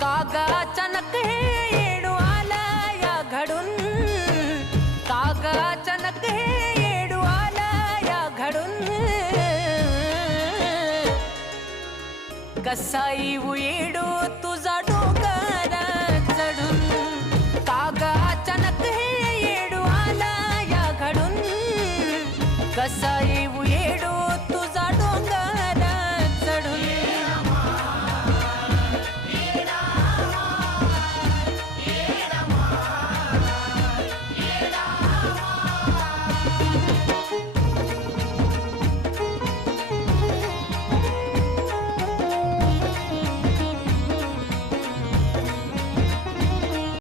कागा अचानक हे येडू आलं या घडून, कागा अचानक हे येडू आलं या घडून. कसा येऊ येडू तुझा डोंगर चढून, कागा अचानक हे येडू आलं या घडून. कसा येऊ